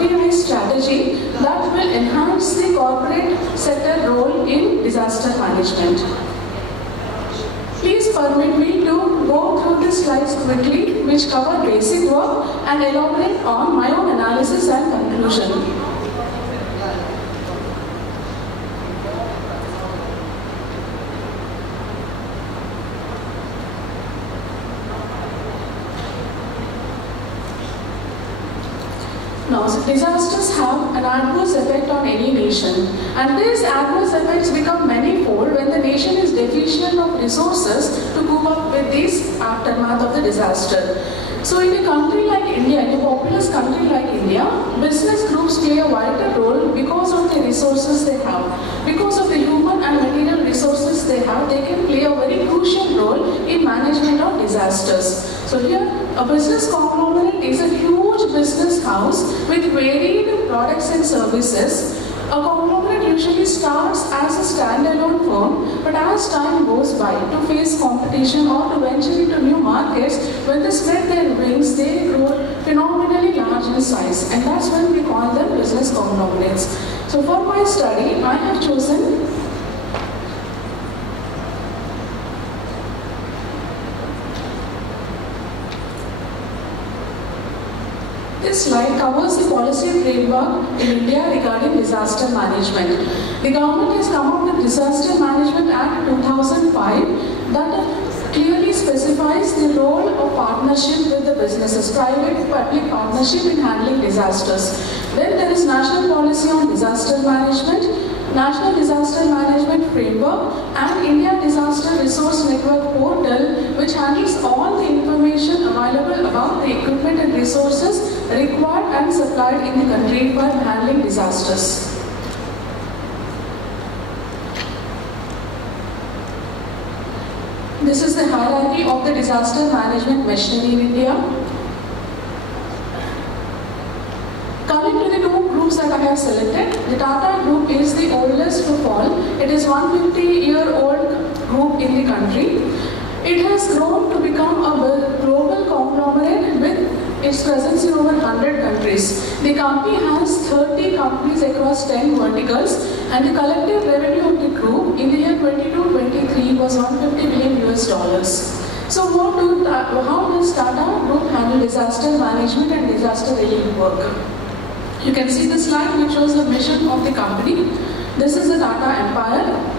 3I strategy that will enhance the corporate sector role in disaster management. Please permit me to go through the slides quickly, which cover basic work and elaborate on my own analysis and conclusion. Now, disasters have an adverse effect on any nation, and these adverse effects become manifold when the nation is deficient of resources to cope up with this aftermath of the disaster. So in a country like India, in a populous country like India, business groups play a vital role because of the resources they have. Because of the human and material resources they have, they can play a very crucial role in management of disasters. So here, a business conglomerate is a huge business house with varied products and services. A conglomerate usually starts as a standalone firm, but as time goes by, to face competition or to venture into new markets, when they spread their wings, they grow phenomenally large in size, and that's when we call them business conglomerates. So for my study, I have chosen this slide covers the policy framework in India regarding disaster management. The government has come up with Disaster Management Act 2005 that clearly specifies the role of partnership with the businesses, private-public partnership in handling disasters. Then there is National Policy on Disaster Management, National Disaster Management Framework, and India Disaster Resource Network portal, which handles all the information available about the equipment and resources required and supplied in the country for handling disasters. This is the hierarchy of the disaster management machinery in India. Coming to the two groups that I have selected, the Tata Group is the oldest of all. It is 150-year-old group in the country. It has grown to become a global conglomerate with its presence in over 100 countries. The company has 30 companies across 10 verticals, and the collective revenue of the group in the year 22-23 was $150 billion. So how does Tata Group handle disaster management and disaster relief work? You can see the slide which shows the mission of the company. This is the Tata Empire.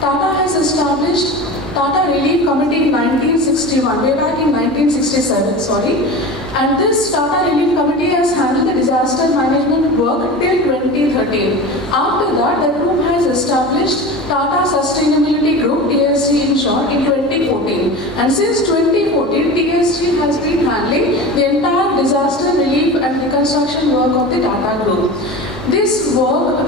Tata has established Tata Relief Committee in 1961, way back in 1967, sorry. And this Tata Relief Committee has handled the disaster management work till 2013. After that, the group has established Tata Sustainability Group, TSG in short, in 2014. And since 2014, TSG has been handling the entire disaster relief and reconstruction work of the Tata Group. This group,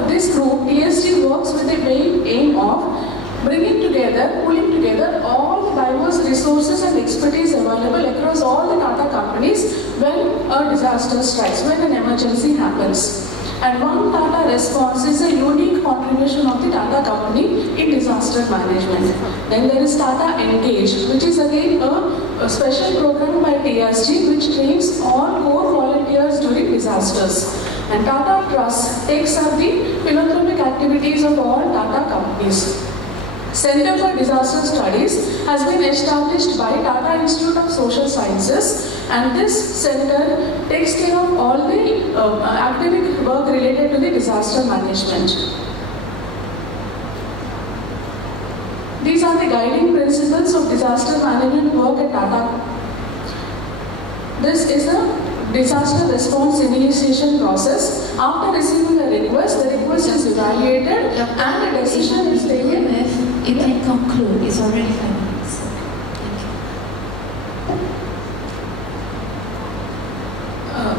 TSG, works with the main aim of bringing together, pulling together all the diverse resources and expertise available across all the Tata companies when a disaster strikes, when an emergency happens. And one Tata response is a unique contribution of the Tata company in disaster management. Then there is Tata Engage, which is again a special program by TSG which trains all core volunteers during disasters. And Tata Trust takes up the philanthropic activities of all Tata companies. Center for Disaster Studies has been established by Tata Institute of Social Sciences, and this center takes care of all the academic work related to the disaster management. These are the guiding principles of disaster management work at Tata. This is a disaster response initiation process. After receiving a request, the request is evaluated and a decision is taken. You can conclude. It's already 5 minutes. Thank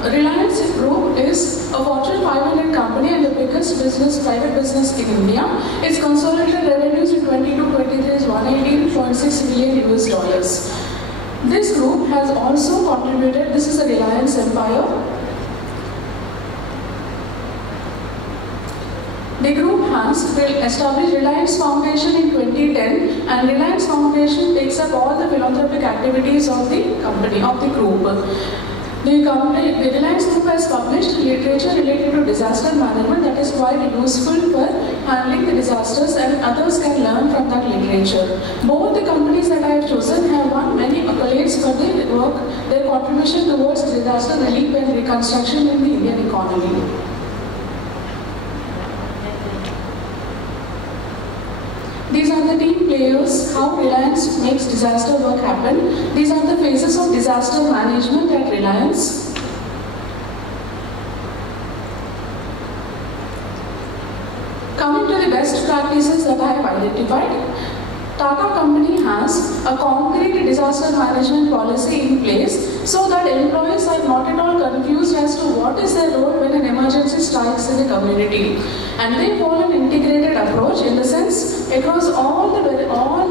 you. Reliance Group is a Fortune 500 company and the biggest private business in India. Its consolidated revenues in 22-23 is $118.6 billion. This group has also contributed. This is the Reliance Empire. The group has established Reliance Foundation in 2010, and Reliance Foundation takes up all the philanthropic activities of the company, of the group. The Reliance Group has published literature related to disaster management that is quite useful for handling the disasters, and others can learn from that literature. Both the companies that I have chosen have won many accolades for their work, their contribution towards disaster relief and reconstruction in the Indian economy. These are the team players, how Reliance makes disaster work happen. These are the phases of disaster management at Reliance. Coming to the best practices that I have identified, Tata company has a concrete disaster management policy in place so that employees are not at all confused as to what is their role when an emergency strikes in the community. And they follow an integrated approach in the sense across all the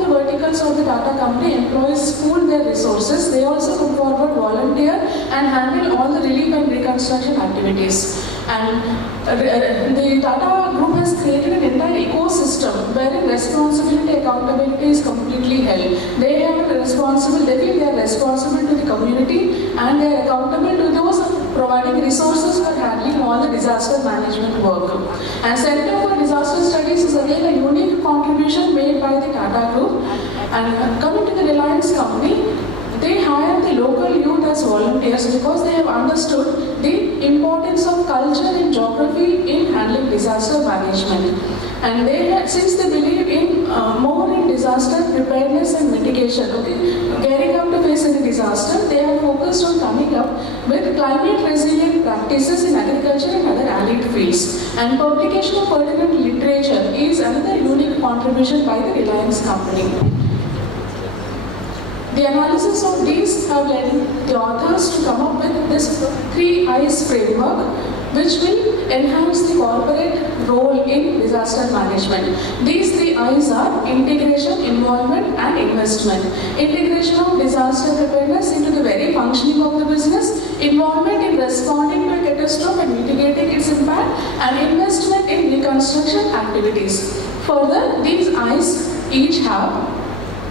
verticals of the Tata company, employees pool their resources. They also come forward, volunteer and handle all the relief and reconstruction activities. And the Tata group has created an entire ecosystem wherein responsibility, accountability is completely held. They have a responsible, they feel they are responsible to the community and they are accountable to those providing resources for handling all the disaster management work. And Center for Disaster Studies is again a unique contribution made by the Tata group. And coming to the Reliance company, they hire the local youth as volunteers because they have understood the importance of culture and geography in handling disaster management. And they, since they believe in more in disaster preparedness and mitigation, gearing up to face any disaster, they are focused on coming up with climate resilient practices in agriculture and other allied fields. And publication of pertinent literature is another unique contribution by the Reliance company. The analysis of these have led the authors to come up with this 3 I's framework, which will enhance the corporate role in disaster management. These 3 I's are integration, involvement and investment. Integration of disaster preparedness into the very functioning of the business, involvement in responding to a catastrophe and mitigating its impact, and investment in reconstruction activities. Further, these I's each have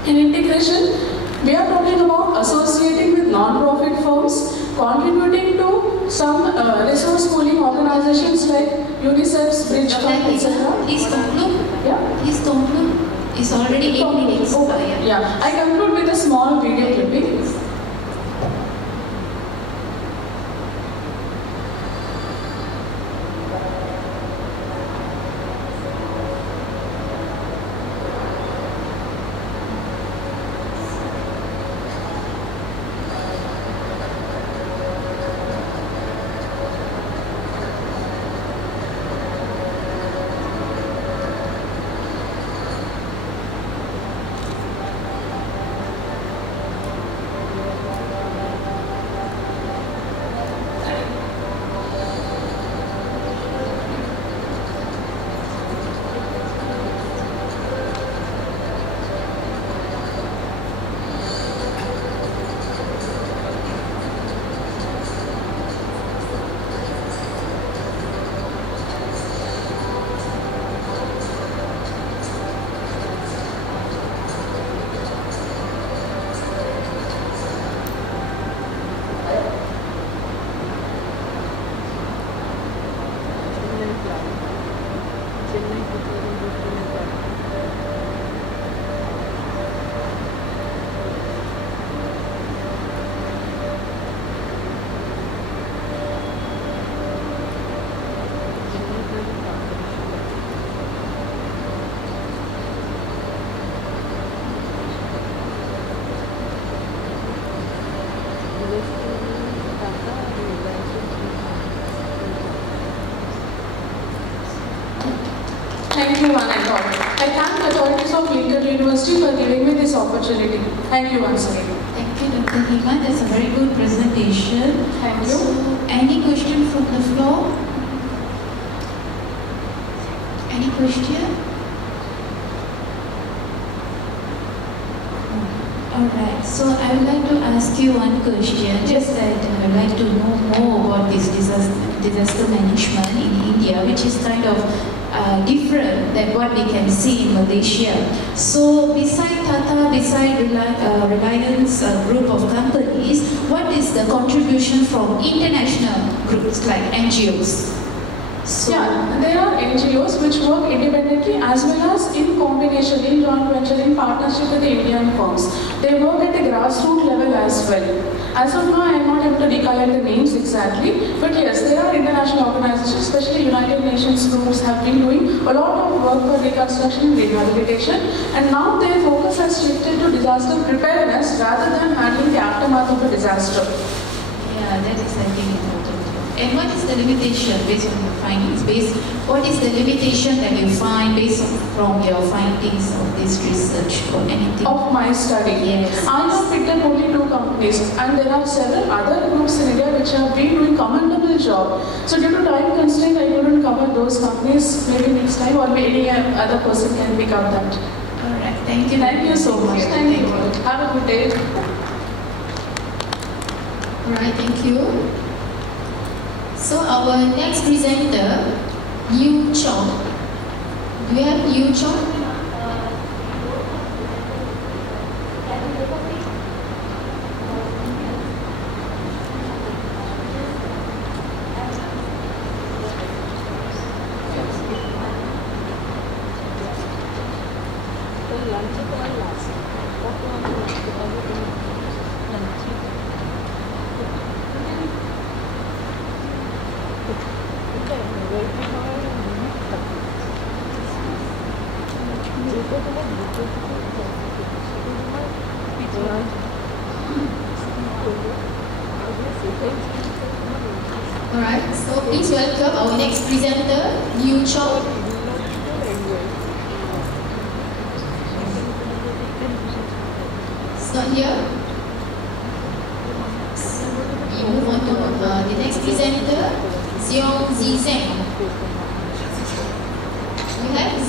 an integration. We are talking about associating with non-profit firms, contributing to some resource pooling organizations like UNICEF's Bridge Fund, etc. Please conclude. Yeah. Please conclude. It's already 8 minutes. Oh, yeah. I conclude with a small video clipping. Thank you, one and all. I thank the authorities of Lincoln University for giving me this opportunity. Thank you once again. Thank you, Dr. Hima. That's a very good presentation. Thank you. So, any question from the floor? Any question? Alright, so I would like to ask you one question. Just that I would like to know more about this disaster management in India, which is kind of different than what we can see in Malaysia. So beside Tata, beside Reliance group of companies, what is the contribution from international groups like NGOs? So, yeah, there are NGOs which work independently as well as in combination, in joint venture, in partnership with the Indian firms. They work at the grassroots level as well. As of now, I am not able to recollect the names exactly, but yes, there are international organizations, especially United Nations groups, have been doing a lot of work for reconstruction and rehabilitation, and now their focus has shifted to disaster preparedness rather than handling the aftermath of a disaster. Yeah, that is, I think, important. And what is the limitation based on your findings? What is the limitation that you find based from your findings of this research or anything? Of my study? Yes. I have picked up only 2 companies, and there are several other groups in India which have been doing commendable job. So due to time constraint, I couldn't cover those companies. Maybe next time, or maybe any other person can pick up that. Alright, thank you. Thank you so much. Thank you. Have a good day. Alright, thank you. So our next presenter, Yu Chong. Do we have Yu Chong? Alright, so please welcome our next presenter, Yu Chong. It's not here. So we move on to the next presenter, Xiong Zizeng. We have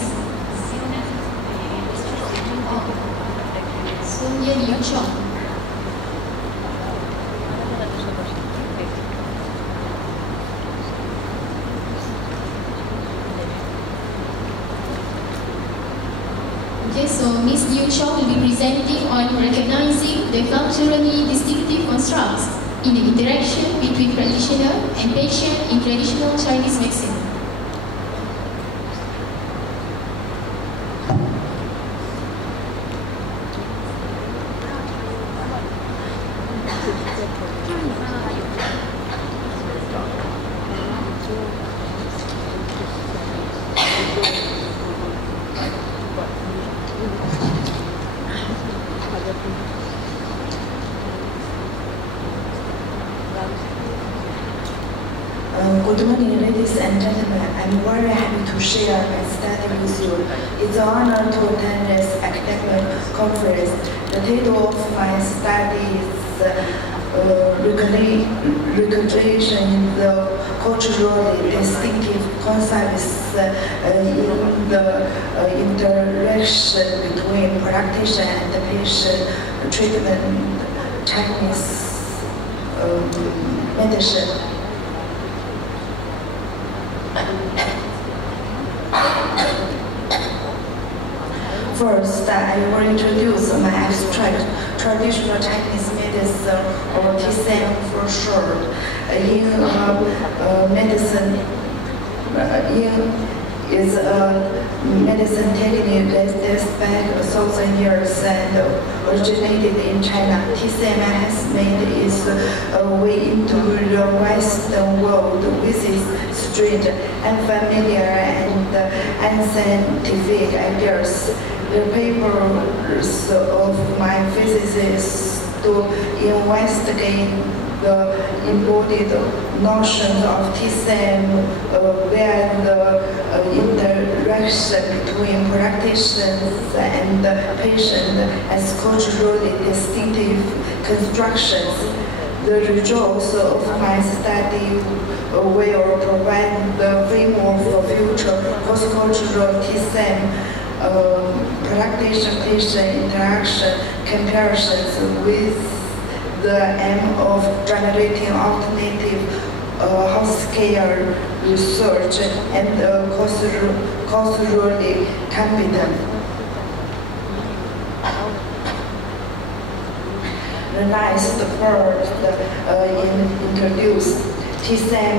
Sun Yen Yu Chong. Okay, so Ms. Liu Chong will be presenting on recognizing the culturally distinctive constructs in the interaction between practitioner and patient in traditional Chinese medicine. Good morning, ladies and gentlemen. I'm very happy to share my study with you. It's an honor to attend this academic conference. The title of my study is Recognition in the Culturally Distinctive Concepts in the Interaction between Practitioner and Patient Treatment Chinese Medicine. First, I will introduce my abstract, traditional Chinese medicine, or TCM for short. In medicine, is a medicine technique that dates back 1,000 years and originated in China. TCM has made its way into the Western world with its strange, unfamiliar, and unscientific ideas. The papers of my physicists to investigate the embodied notions of TCM where the interaction between practitioners and patient as culturally distinctive constructions. The results of my study will provide the framework for future cross-cultural TCM practitioner-patient interaction comparisons with the aim of generating alternative healthcare research and culturally competent. The next first introduced TCM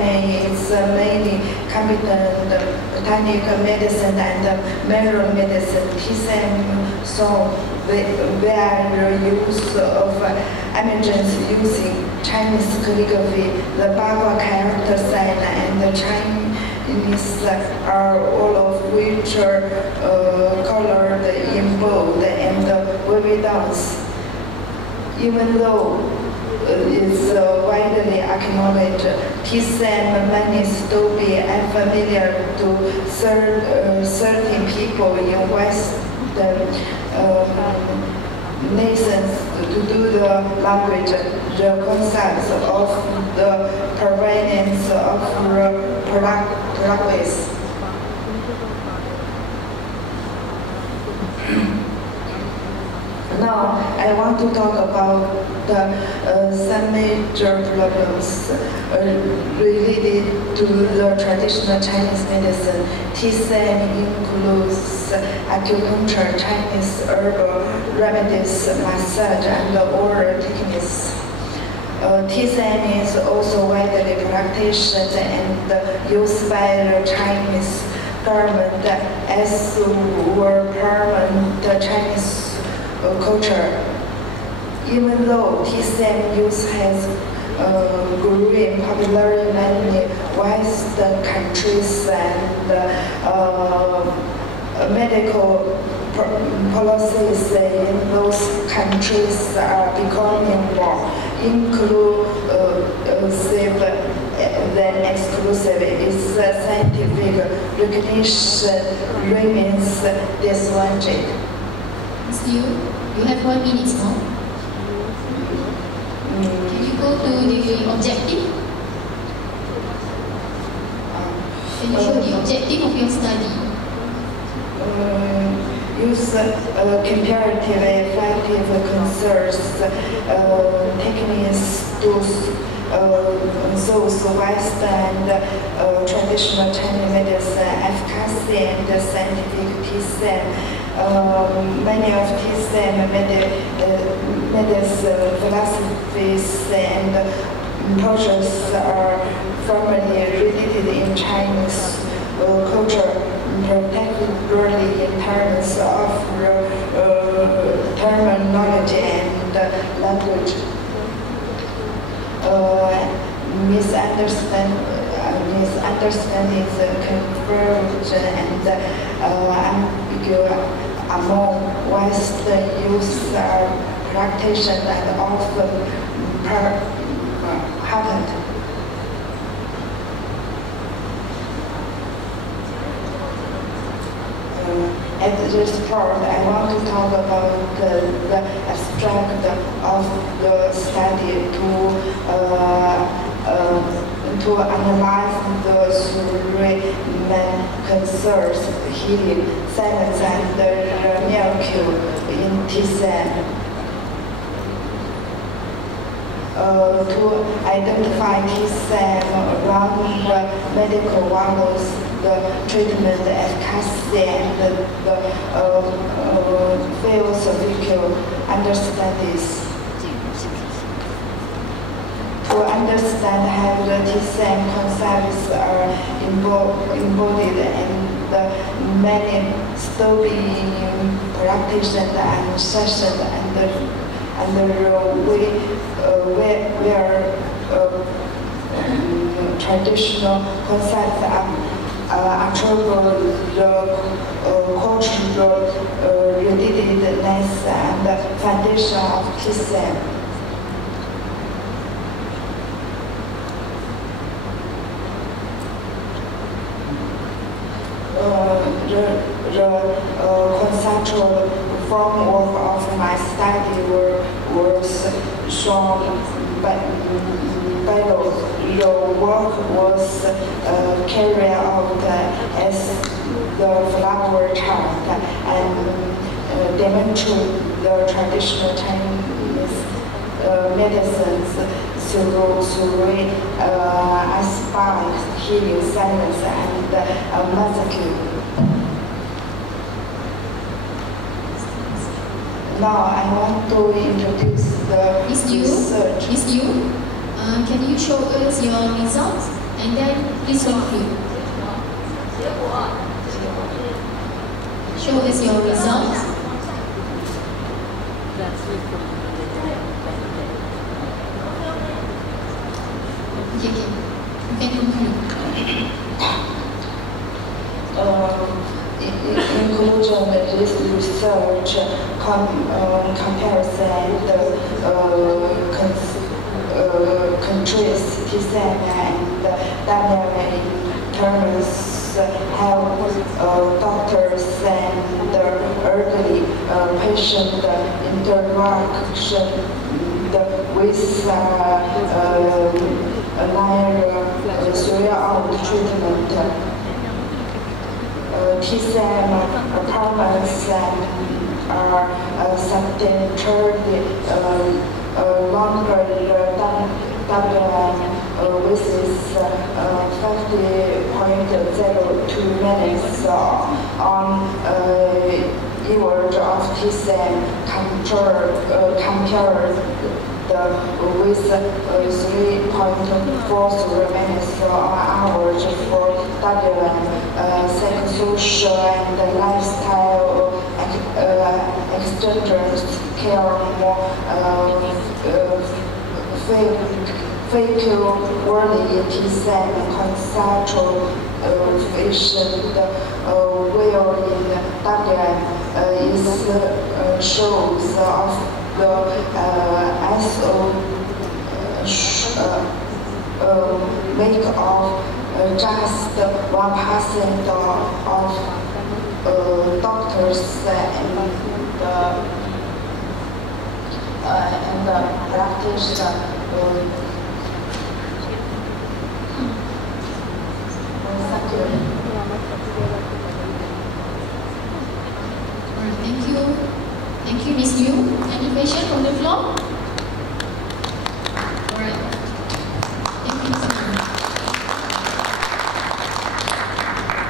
is mainly competent botanical medicine and mineral medicine. TCM saw the use of images using Chinese calligraphy, the Bagua character sign, and the Chinese are all of which are colored in bold and wavy dance. Even though it's widely acknowledged, TCM may still be unfamiliar to certain people in Western nations due to the language, the concepts of the provenance of products. Now, I want to talk about some major problems related to the traditional Chinese medicine. TCM includes acupuncture, Chinese herbal remedies, massage, and oral techniques. TCM is also widely practiced and used by the Chinese government as were permanent Chinese culture. Even though TCM use has growing popularity in many Western countries and medical policies in those countries are becoming more inclusive than exclusive, its scientific recognition remains diswanted. You have 1 minute more. Can you go to the objective? Can you show the objective of your study? Use comparative effective concerns techniques to those Western and traditional Chinese medicine efficacy and scientific TCM. Many of TCM medicine philosophies and projects are firmly rooted in Chinese culture, particularly in terms of terminology and language. Misunderstandings, confusion, and ambiguity among Western user practitioners and often happened. At this part, I want to talk about the abstract of the study to analyze the three main concerns: healing, silence, and the miracle in TCM. To identify TCM around the medical values, the treatment efficacy, and the philosophical understandings. To understand how the TCM concepts are embodied in the many still being practiced and sessions and where traditional concepts are attributable the cultural relatedness and the foundation of TCM. The conceptual framework of my study was shown by the work was carried out as the flower chart and demonstrate the traditional Chinese medicines through aspect, healing, silence, and massacre. Now I want to introduce the research. Miss Liu, can you show us your results and then please conclude. Show us your results. Okay, you can conclude. In conclusion, this research comparison the countries TSM and WM in terms help doctors and elderly patient interaction with throughout treatment. TSM apartments are substantially longer than WM, which is 50.02 minutes on average of TSM compared with 3.43 minutes on average for WM. Psychosocial and lifestyle extenders care more frequently TSM consultation where in WM is shows of the make of just 1% of doctors and practitioners. Thank you. Thank you. Thank you, Miss Liu. Any question from the floor? Alright. Thank you, Miss Liu.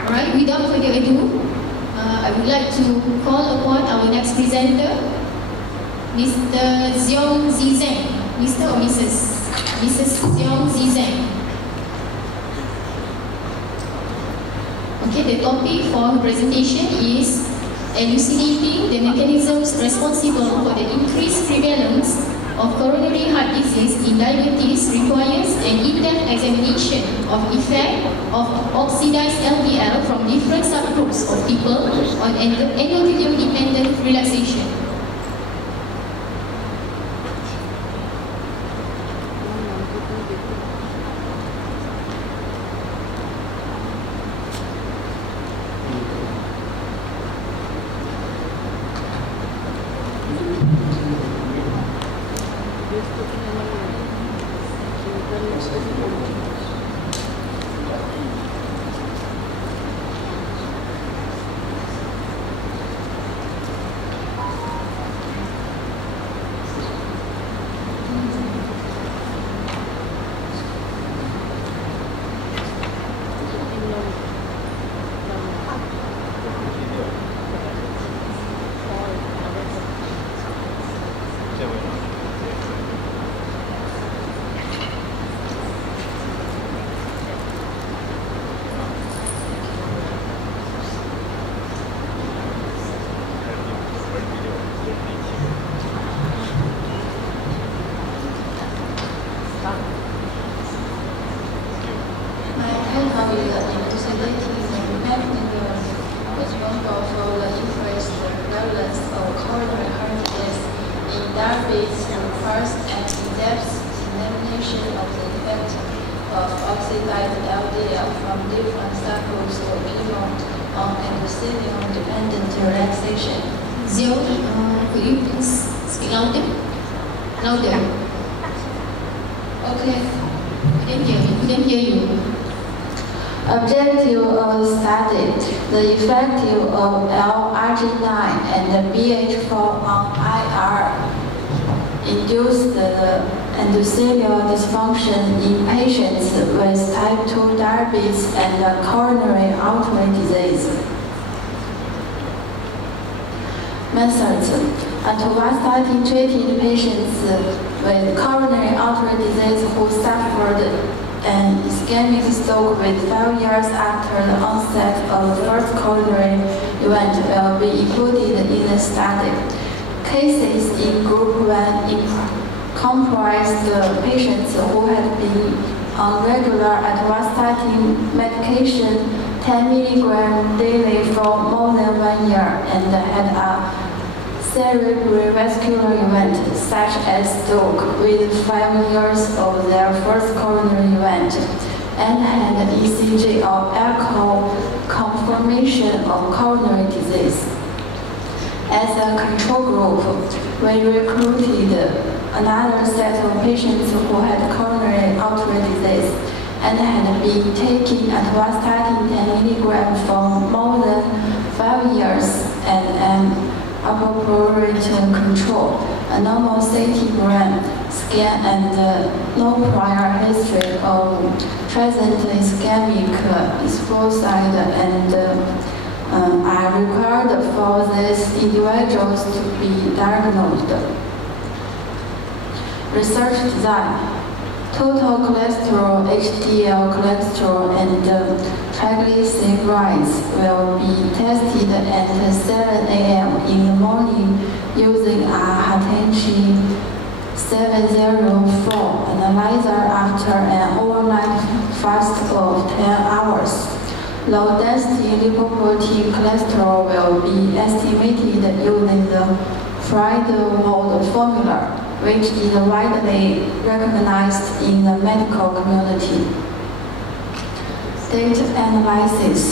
Alright, without further ado, I would like to call upon our next presenter, Mr. Xiong Zizeng. Mr. or Mrs.? Mrs. Xiong Zizeng. Okay, the topic for her presentation is elucidating the mechanisms responsible for the increased prevalence of coronary heart disease in diabetes requires an in-depth examination of effect of oxidized LDL from different subgroups of people on endothelium-dependent relaxation. Objective of study, the effect of L-arginine and BH4 on IR induced the endothelial dysfunction in patients with type 2 diabetes and coronary artery disease. Methods. Atorvastatin treated patients with coronary artery disease who suffered an ischemic stroke with 5 years after the onset of the first coronary event will be included in the study. Cases in Group 1 comprised patients who had been on regular atorvastatin medication 10 mg daily for more than 1 year and had a cerebrovascular event such as stroke within 5 years of their first coronary event and had an ECG of echo confirmation of coronary disease. As a control group, we recruited another set of patients who had coronary artery disease and had been taking atorvastatin 10 mg for more than 5 years and an appropriate control, a normal CT brain scan and no prior history of present ischemic exposite and are required for these individuals to be diagnosed. Research design. Total cholesterol, HDL cholesterol, and triglycerides will be tested at 7 a.m. in the morning using a Hitachi 704 analyzer after an overnight fast of 10 hours. Low-density lipoprotein cholesterol will be estimated using the Friedewald formula, which is widely recognized in the medical community. Data analysis.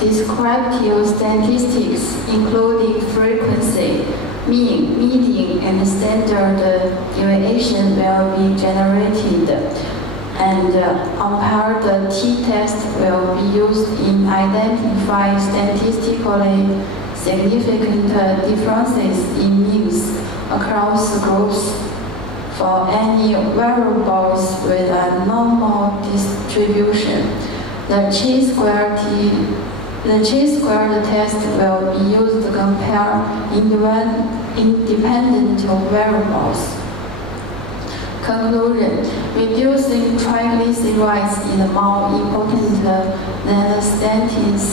Descriptive statistics, including frequency, mean, median, and standard deviation will be generated, and unpaired t-test will be used in identifying statistically significant differences in means across groups for any variables with a normal distribution. The chi-squared test will be used to compare independent variables. Conclusion. Reducing triglycerides is more important than the statins.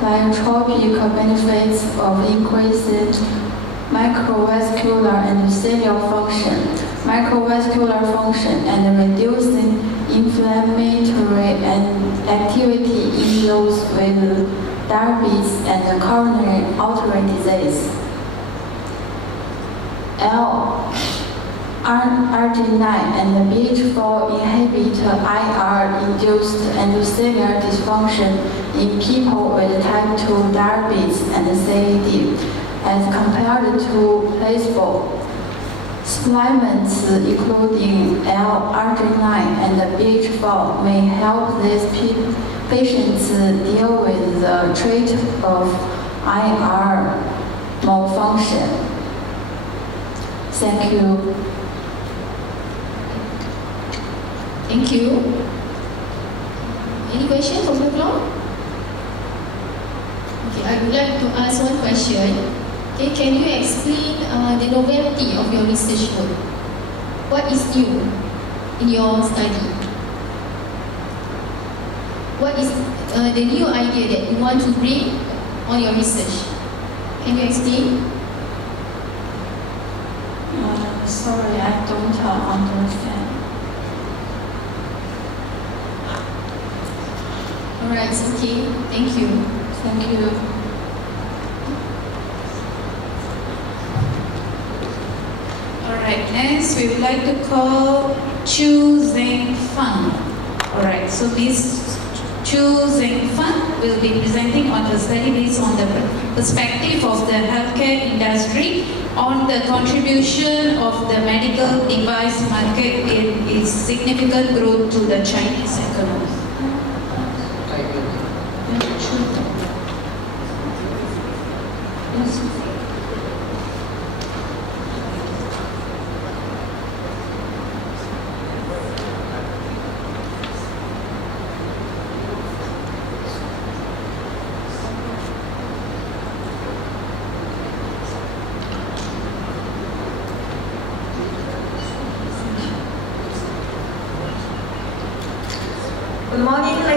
Pleiotropic benefits of increasing microvascular endothelial function, and reducing inflammatory activity in those with diabetes and coronary artery disease. L-arginine and BH4 inhibit IR-induced endothelial dysfunction in people with type 2 diabetes and CAD, as compared to placebo. Supplements including L-arginine and BH4 may help these patients deal with the trait of IR malfunction. Thank you. Thank you. Any questions from the floor? Okay, I would like to ask one question. Okay, can you explain the novelty of your research work? What is new in your study? What is the new idea that you want to bring on your research? Can you explain? Sorry, I don't understand. Alright, okay. Thank you. Thank you. Alright, next we would like to call Chu Zeng Fang. Alright, so this Chu Zeng Fang will be presenting on the study based on the perspective of the healthcare industry on the contribution of the medical device market in its significant growth to the Chinese economy.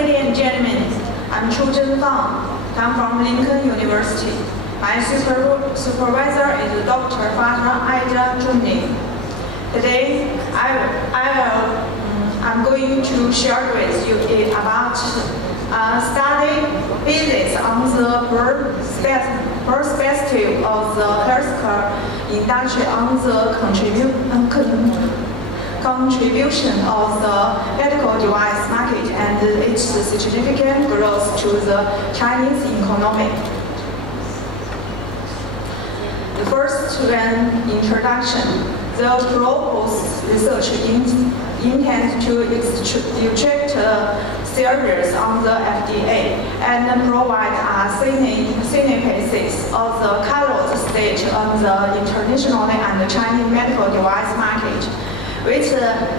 Ladies and gentlemen, I'm Chu Zhenfang. I'm from Lincoln University. My supervisor is Dr. Fatma Aija Juni. Today, I'm going to share with you about study basis on the perspective of the healthcare industry on the contribution of the medical device market and its significant growth to the Chinese economy. The first one, introduction. The proposed research intends to extract theories on the FDA and provide a synthesis of the current state of the international and Chinese medical device market, which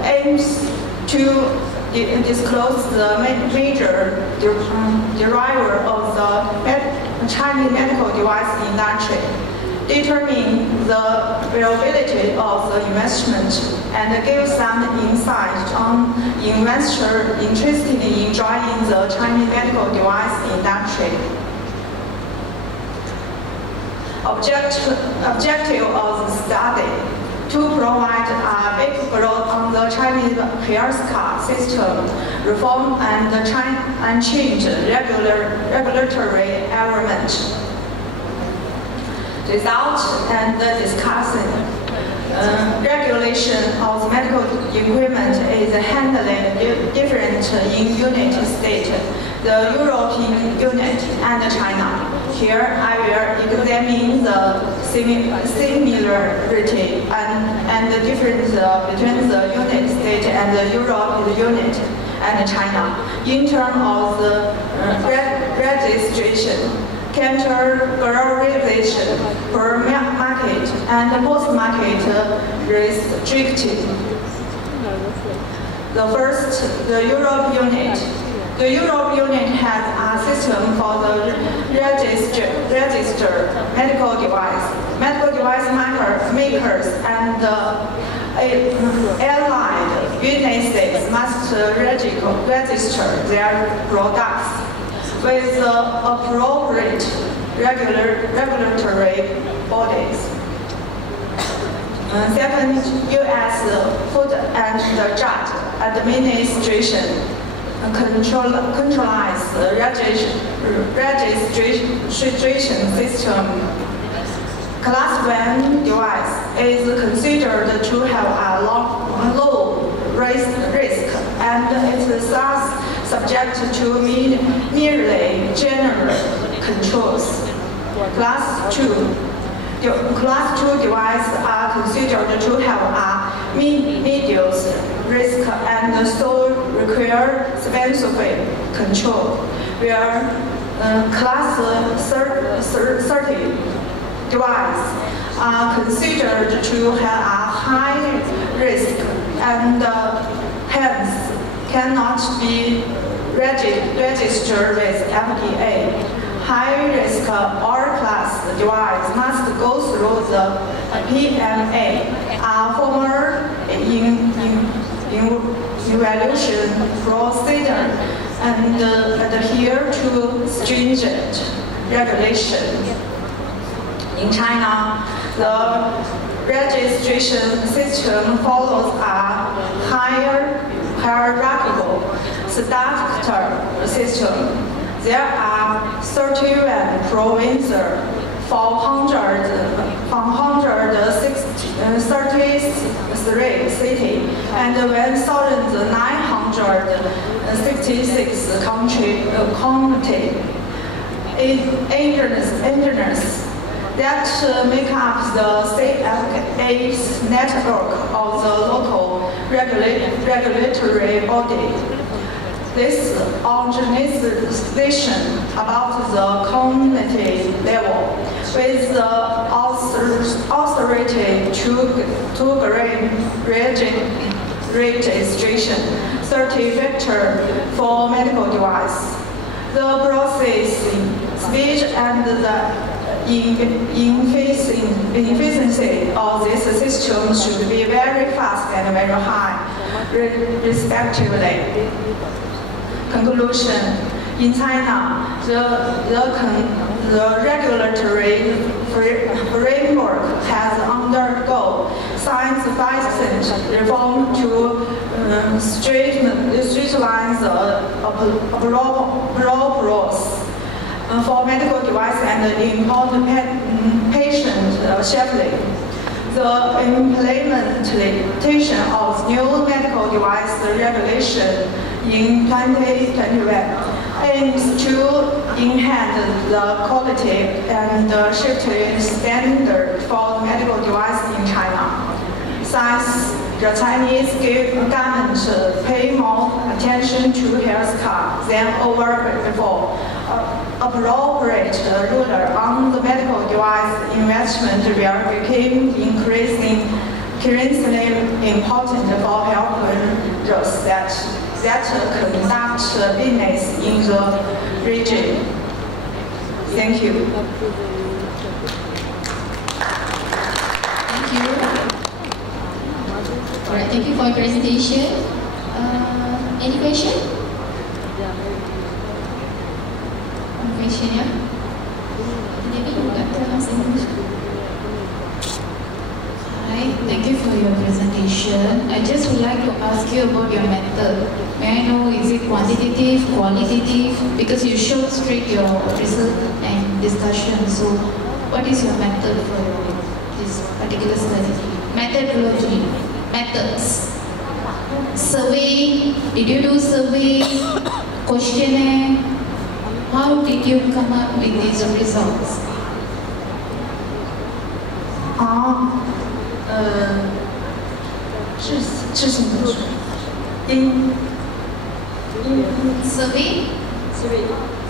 aims to disclose the major driver of the Chinese medical device industry, determine the viability of the investment, and give some insight on investors interested in joining the Chinese medical device industry. Objective of the study: to provide a background on the Chinese healthcare system, reform and change regulatory environment. Result and discussing. Regulation of medical equipment is handled different in United States, the European Union, and China. Here I will examine the similarity and the difference between the United States and the European Union and China in terms of the registration, categorization, per market, and post-market restricted. The first, the European Union. The European Union has a system for the register medical device. Medical device makers and allied businesses must register their products with the appropriate regulatory bodies. Second, U.S. Food and Drug Administration controls the registration system. Class 1 device is considered to have a low risk and it is thus subject to merely general controls. Class 2 devices are considered to have a medium risk and so require specific control, where Class 30 devices are considered to have a high risk and hence cannot be registered with FDA. High-risk or-class device must go through the PMA, a formal evaluation procedure, and adhere to stringent regulation. In China, the registration system follows a hierarchical statutory system. There are 31 provinces, 433 cities, and 1,966 counties engineers that make up the CFA's network of the local regulatory body. This organization about the community level with the authority to grant registration certificate for medical device. The processing speed and the efficiency of this system should be very fast and very high, respectively. conclusion. In China, the regulatory framework has undergone science-based reform to streamline the approach for medical device and import patient safely. The implementation of new medical device regulation in 2021 aims to enhance the quality and safety standard for medical device in China. Since the Chinese government pay more attention to healthcare than ever before, appropriate ruler on the medical device investment will become increasingly important for healthcare that conduct business in the region. Thank you. Thank you. All right, thank you for your presentation. Any question? One question, yeah? Maybe you would like to ask any question? Hi, thank you for your presentation. I just would like to ask you about your method. May I know, is it quantitative, qualitative? Because you showed straight your result and discussion. So, what is your method for this particular study? Methodology, methods. Survey, did you do survey, questionnaire? How did you come up with these results?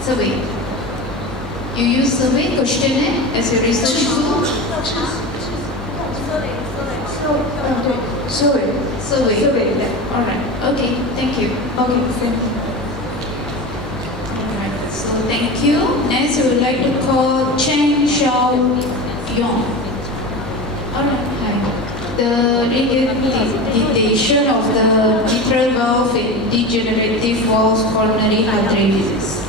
Survey. You use survey, questionnaire as your research tool? Survey. All right. Okay. Thank you. Okay, thank you. All right. So thank you. Next, we would like to call Chen Xiao-Yong. All right. Hi. The dictation of the mitral valve in degenerative false coronary artery disease.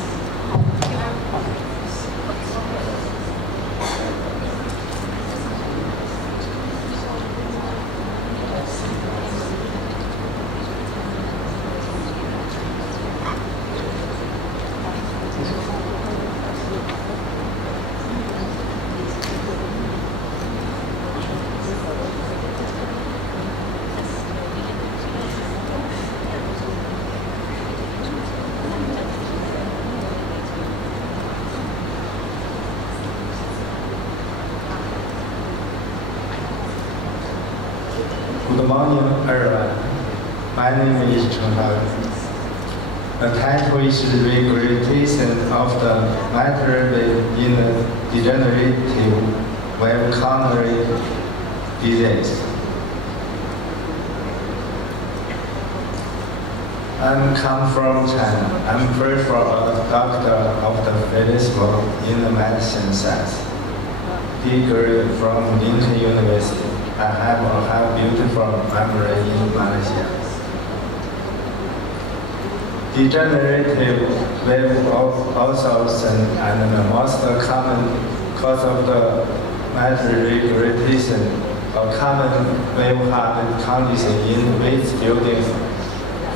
Good morning, everyone. My name is Chen Xiao. The title is Regression of the Mitral Valve in Degenerative Valve Coronary Disease. I come from China. I'm first for a doctor of the Physics in the medicine science. Degree from Lincoln University. I have a beautiful memory in Malaysia. Degenerative valve ulceration and the most common cause of the mitral regurgitation, a common valve heart condition in which building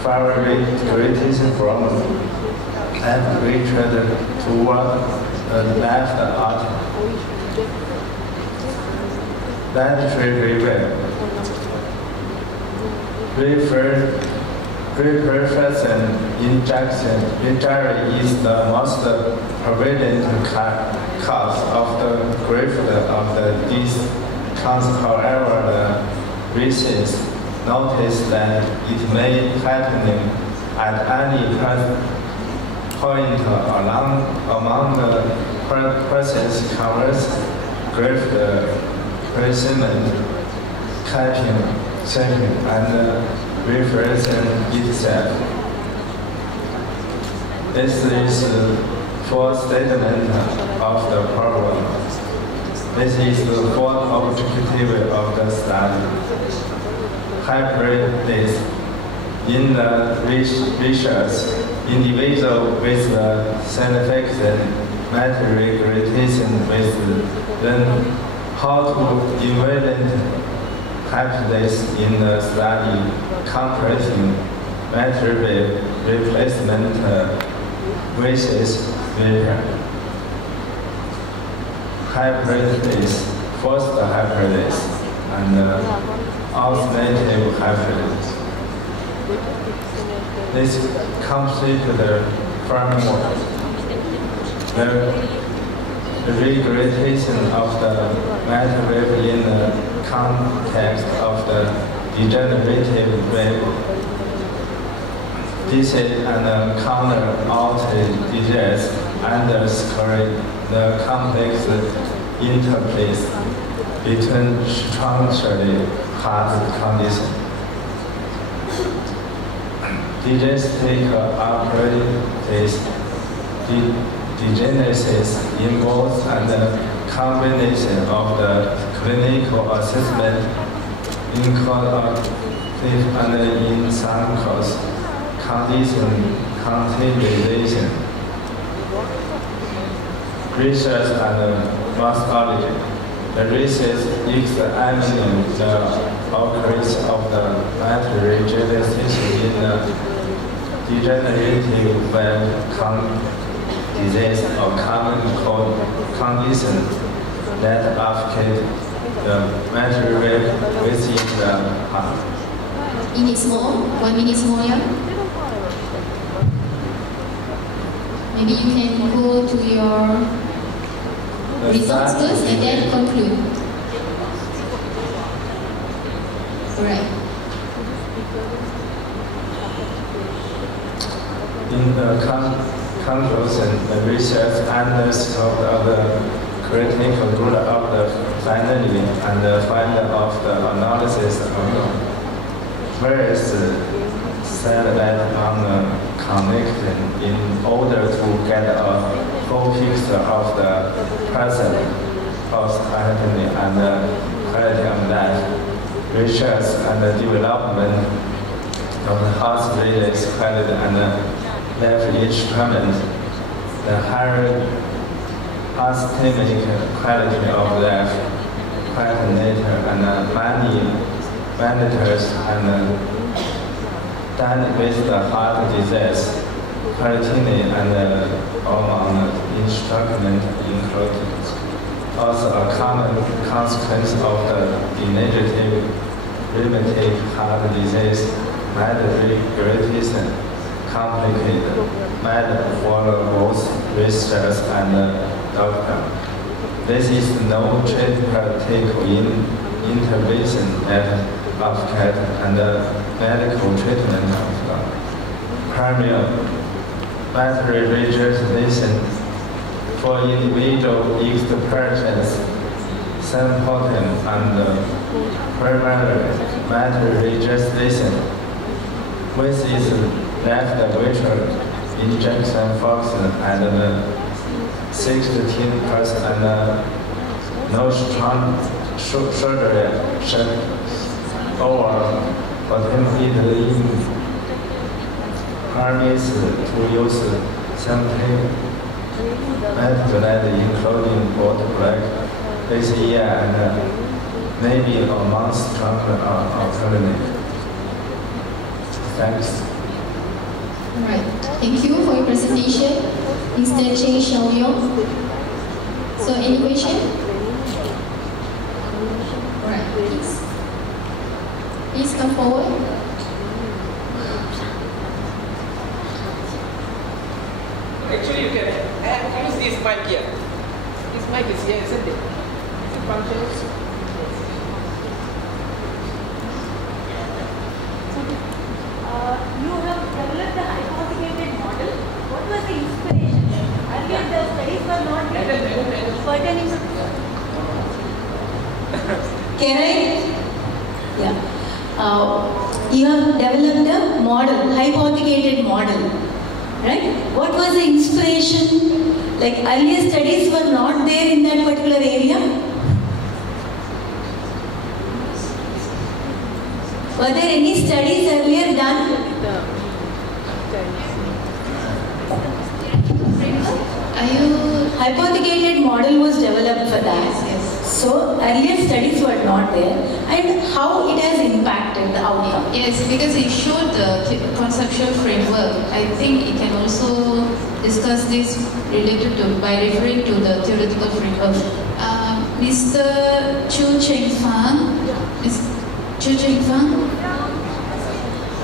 fire regurgitation from left ventricle toward the left atrium. Ventricular valve. Reperfusion injection injury is the most prevalent cause of the graft of the disease. However, the research noticed that it may happen at any point among the person's covers graft placement, capping, shaping, and referencing itself. This is the fourth statement of the problem. This is the fourth objective of the study. Hybrids in the research individual with the scientific matriculation with learn how to evaluate happiness in the study, comparing material replacement versus hypothesis, forced hypothesis, and alternative hypothesis. This complete the framework. The regression of the material in the context of the degenerative wave disease and counter outages underscore the complex interplays between structurally hard conditions. Digestive apparatus degenesis involves and combination of the clinical assessment in qualitative and in some case condition continuation, research and methodology. The research examining the occurrence of the materialization in the degenerative wave disease or common cold condition that affect the material within the heart. Minutes more, 1 minute more, yeah? Maybe you can go to your results first and then conclude. Alright. In the conclusion, the research underscored the critical role of the finally and the final of the analysis of various satellite on the connection in order to get a full picture of the present, post-happening, and quality of life, research and development of the heart rate quality and life instrument, the higher asthmatic quality of life, quantitator and many managers and done with the heart disease, quality and hormone instrument included. Also a common consequence of the degenerative rheumatic heart disease, regression, complicated matter for both research and doctor. This is no therapeutic intervention that affect and medical treatment of the primary matter regression for individual experience, symptom and primary matter regression, which is left virtual injection function and 16% and no strong surgery or potentially permits to use something method including both black ACE and maybe a more stronger alternative. Thanks. Alright, thank you for your presentation, Mr. Cheng Xiaoyong. So, any question? Alright, please. Please come forward. Actually, you can use this mic here. This mic is here, isn't it? Is it functions? You have developed the hypothecated model. What was the inspiration? Earlier the studies were not pertaining to... Can I? Yeah. You have developed a model, hypothecated model, right? What was the inspiration? Like earlier studies were not there in that particular area? Were there any studies earlier done? Hypothecated model was developed for that. Yes. So earlier studies were not there, and how it has impacted the outcome. Yes, because it showed the conceptual framework. I think it can also discuss this related to by referring to the theoretical framework. Mr. Chu Cheng Fang,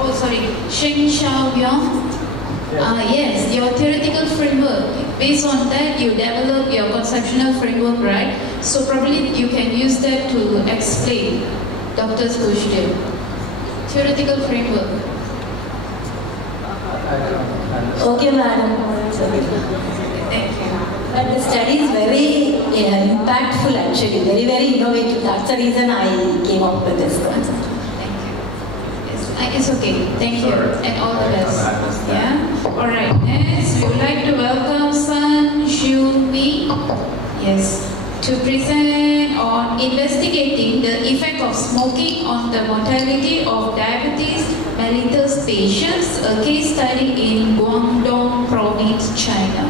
oh sorry, Sheng Xiao Yong. Yes, your theoretical framework. Based on that, you develop your conceptual framework, right? So probably you can use that to explain Doctor's question. Theoretical framework. Okay, madam. Thank you. But the study is very impactful actually, very, very innovative. That's the reason I came up with this concept. Thank you. Yes, it's okay. Thank you. And all the best. Yeah? Alright, next we would like to welcome San Xiu Mi. Yes. To present on investigating the effect of smoking on the mortality of diabetes mellitus patients, a case study in Guangdong province, China.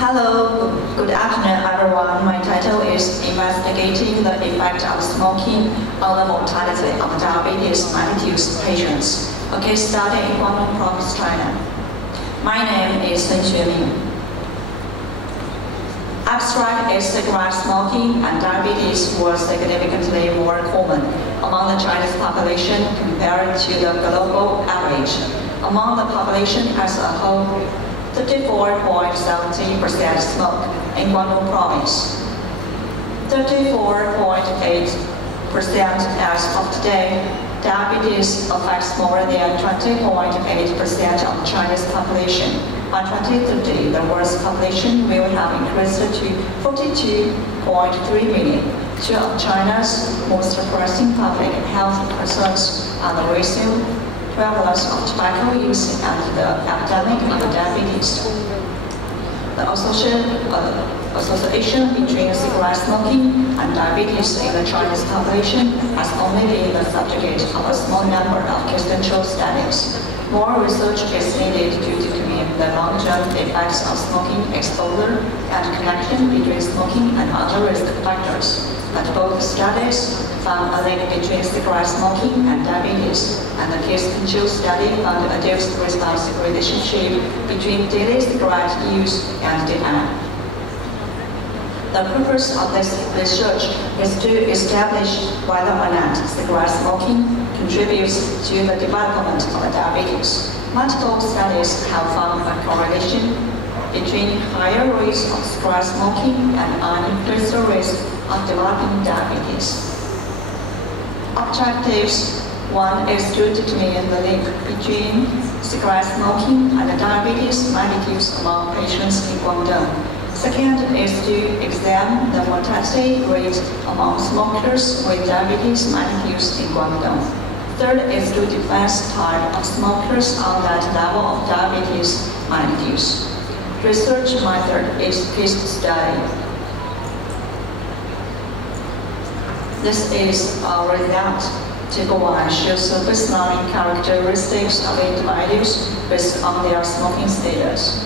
Hello, good afternoon everyone. My title is Investigating the Effect of Smoking on the Mortality of Diabetes mellitus Patients, a case study in Guangdong Province, China. My name is Sun Xueming. Abstract is cigarette smoking and diabetes was significantly more common among the Chinese population compared to the global average. Among the population as a whole, 34.70% smoke in Guangdong Province. 34.8% as of today, diabetes affects more than 20.8% of Chinese population. By 2030, the world's population will have increased to 42.3 million. Two of China's most pressing public health concerns are the recent prevalence of tobacco use and the epidemic of diabetes. The association between cigarette smoking and diabetes in the Chinese population has only been the subject of a small number of consensual studies. More research is needed to determine the long-term effects of smoking exposure and connection between smoking and other risk factors. But both studies found a link between cigarette smoking and diabetes, and the case control study found a dose-response relationship between daily cigarette use and DI. The purpose of this research is to establish whether or not cigarette smoking contributes to the development of diabetes. Multiple studies have found a correlation between higher rates of cigarette smoking and an increased risk of developing diabetes. Objectives: one is to determine the link between cigarette smoking and diabetes mellitus among patients in Guangdong. Second is to examine the mortality rate among smokers with diabetes mellitus in Guangdong. Third is to define type of smokers on that level of diabetes mellitus. Research method is case study. This is our result. Table 1 shows the baseline characteristics of individuals based on their smoking status.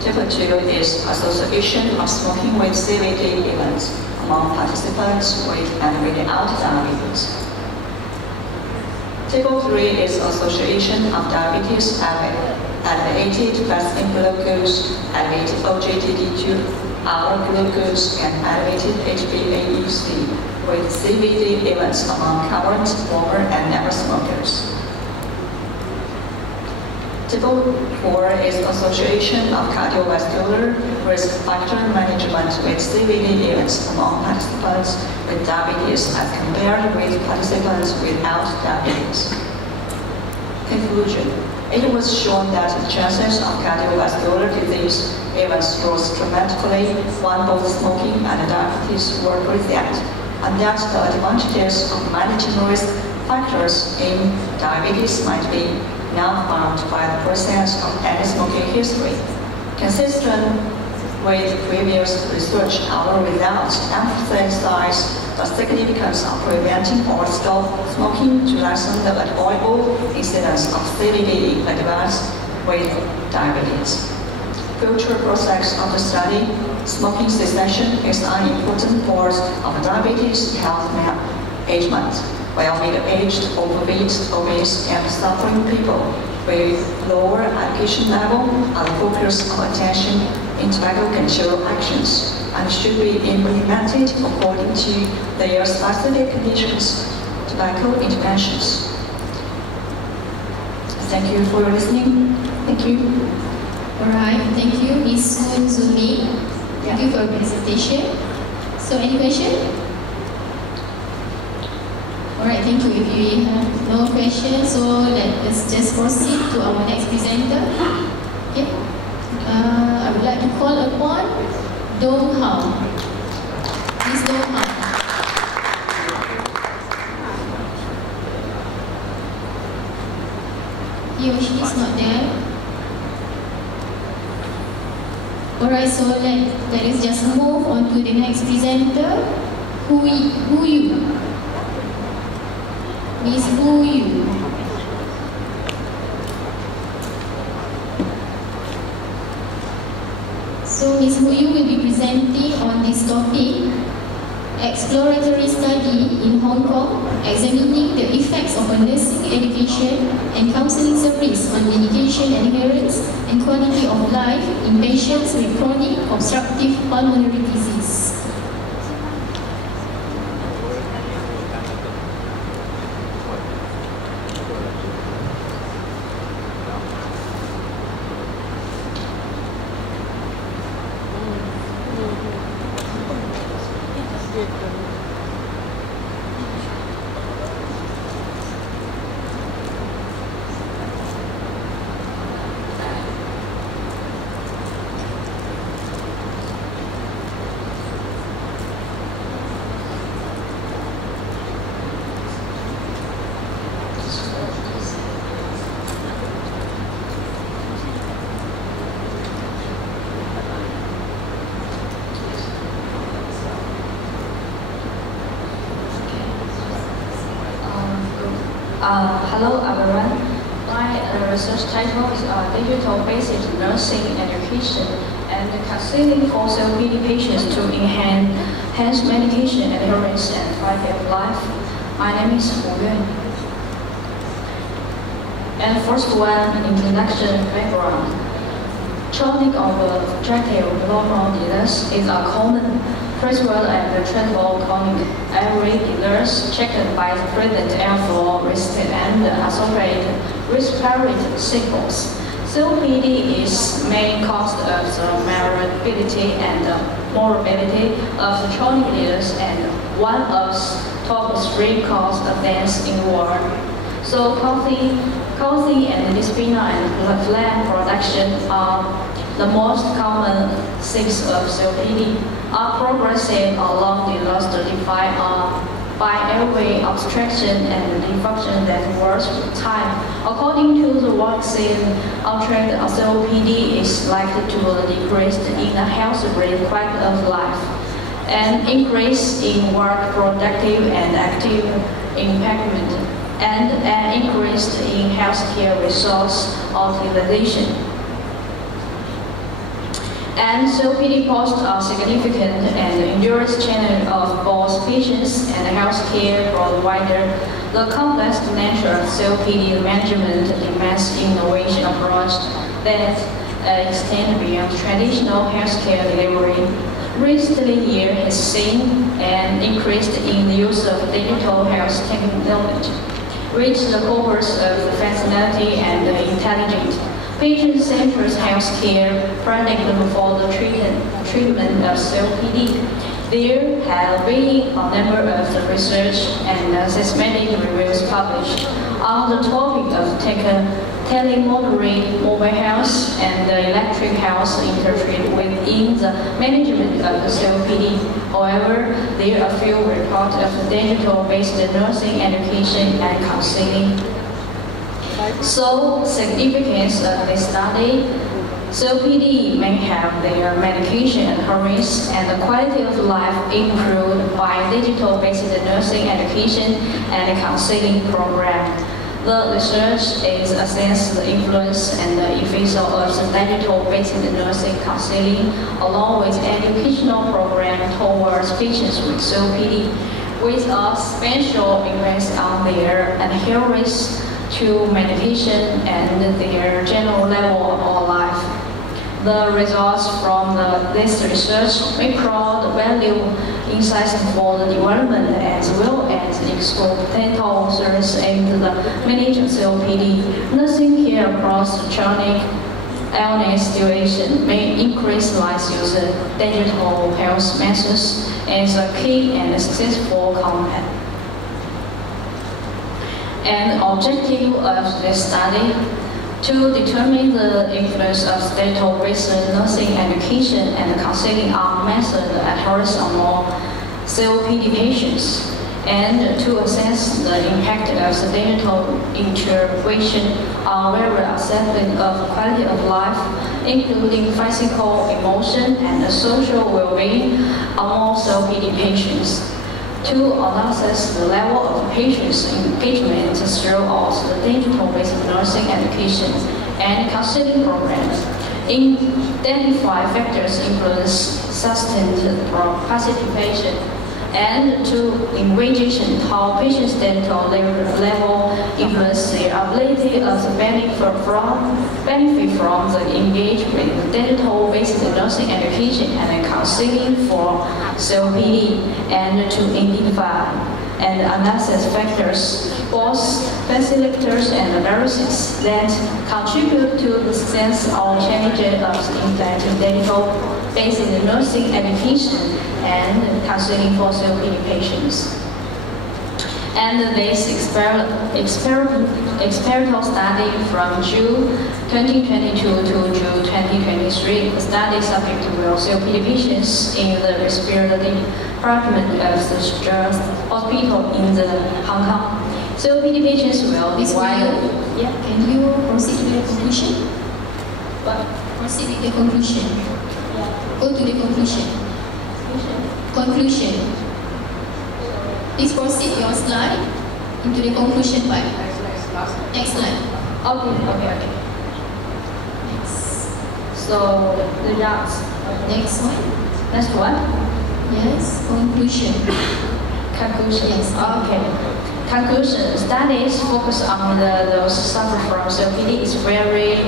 Table 2 is association of smoking with CVD events among participants with and without diabetes. Table 3 is association of diabetes elevated fasting glucose, elevated OGTT2, our glucose, and elevated HbA1c with CVD events among current, former, and never smokers. Table 4 is Association of Cardiovascular Risk Factor Management with CVD events among participants with diabetes as compared with participants without diabetes. Conclusion. It was shown that the chances of cardiovascular disease events rose dramatically when both smoking and diabetes were present, and that the advantages of managing risk factors in diabetes might be not found by the presence of any smoking history. Consistent with previous research, our results emphasize the significance of preventing or stop smoking to lessen the avoidable incidence of CVD in adults with diabetes. Future prospects of the study: smoking cessation is an important part of diabetes health management, while middle-aged, overweight, obese, and suffering people with lower education level are the focus of attention in tobacco control actions and should be implemented according to their specific conditions. Tobacco interventions. Thank you for listening. Thank you. Alright, thank you, Ms. Sun Zumi. Thank you for your presentation. So, any question? Alright, thank you. If you have no questions, so let's just proceed to our next presenter. Okay. I would like to call upon Dong Hao. Ms. Dong Hao. He or she is not there. Alright, so let us just move on to the next presenter. Who you? Miss Hu Yu. So Miss Hu Yu will be presenting on this topic: exploratory study in Hong Kong, examining the effects of a nursing education and counseling service on medication adherence and quality of life in patients with chronic obstructive pulmonary disease. Hello everyone. My research title is Digital Basic Nursing Education and Counseling for COPD Patients to Enhance Medication Adherence and Quality of Life. My name is Hu Yuan. And first one, introduction background. Chronic obstructive pulmonary disease is a common treatable and treatable chronic airway disease checked by the present airflow risk and associated respiratory symptoms. COPD is main cause of the morbidity and morbidity of the chronic disease and one of the top 3 causes of death in the world. So causing and dyspnea and phlegm production are the most common signs of COPD. Are progressive along the last 35 by airway obstruction and dysfunction that works with time. According to the vaccine, altered COPD is likely to decrease in a healthy quality of life, and increase in work productive and active impairment, and an increase in healthcare resource utilization. And COPD poses a significant and endurance challenge of both patients and healthcare providers. The complex nature of COPD management demands innovation approach that extend beyond traditional healthcare delivery. recent year has seen an increase in the use of digital health technology, which the purpose of functionality and intelligent patient-centered healthcare practical for the treatment of COPD. There have been a number of research and systematic reviews published on the topic of telemonitoring, mobile health, and electric health interpret within the management of COPD. However, there are few reports of digital-based nursing education and counseling. So, significance of this study, COPD may have their medication adherence and the quality of life improved by digital-based nursing education and counseling program. The research is assess the influence and the effects of the digital-based nursing counseling along with educational program towards patients with COPD, with a special emphasis on their adherence to medication and their general level of life. The results from this research may provide valuable insights for the development as well as explore potential services aimed at managing COPD. Nursing care across the chronic illness duration may increase life use of digital health methods as a key and successful component. An objective of this study to determine the influence of digital-based nursing education and counseling on method adherence among COPD patients, and to assess the impact of the digital intervention on various aspects of quality of life, including physical, emotion, and social well-being among COPD patients. To assess the level of patients' engagement throughout the digital-based nursing education and counseling programs, identify factors influence sustained participation, and to investigate how patients' digital level influence their ability to benefit from the engagement with digital-based nursing education and counseling for COPD, and to identify and analyze factors, both facilitators and variables that contribute to the success or challenges of implementing digital-based nursing education and counseling for COPD patients. And this experimental study from June 2022 to June 2023, the study subject will COPD patients in the respiratory department of the Strauss Hospital in Hong Kong. COPD patients will be divided. Yeah, can you proceed with the conclusion? What? Proceed with the conclusion. Go to the conclusion. Conclusion. Please proceed your slide into the conclusion part. Next slide. Okay. Next. So the results. Next one. Next one. Yes. Conclusion. Conclusion. Yes. Okay. Conclusion. Studies focus on those suffering from COPD is very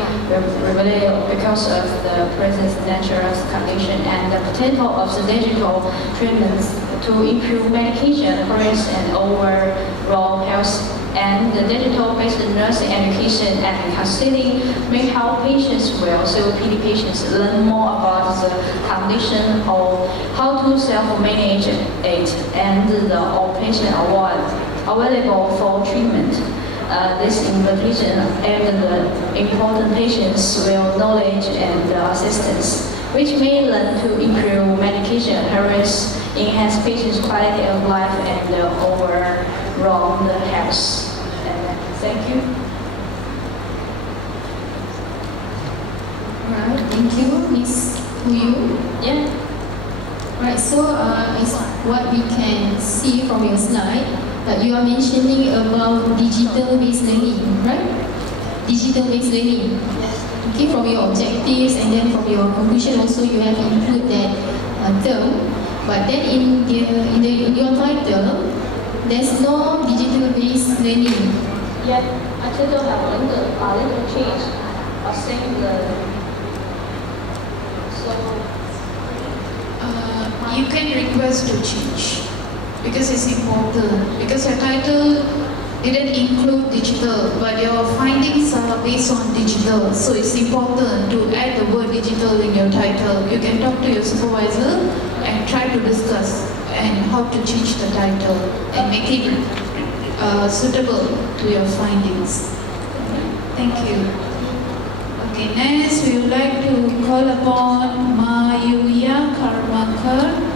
revealing because of the present nature of the condition and the potential of the digital treatments to improve medication adherence and overall health. And the digital-based nursing education and counseling may help patients with COPD patients learn more about the condition or how to self-manage it and the outpatient available for treatment. This invitation and the important patients will knowledge and assistance, which may learn to improve medication adherence, enhance patients' quality of life, and overall health. Thank you. Alright, thank you, Miss Huyu. Yeah. Right, so is what we can see from your slide that you are mentioning about digital-based learning, right? Digital-based learning. Yes. Okay, from your objectives and then from your conclusion also you have included that term. But then in your title, there's no digital-based learning. Yeah, I think they'll have a little change. I think you can request to change because it's important. Because your title didn't include digital, but your findings are based on digital. So it's important to add the word digital in your title. You can talk to your supervisor and try to discuss and how to change the title and make it suitable to your findings. Thank you. Okay, next we would like to call upon Mayuya Karmakar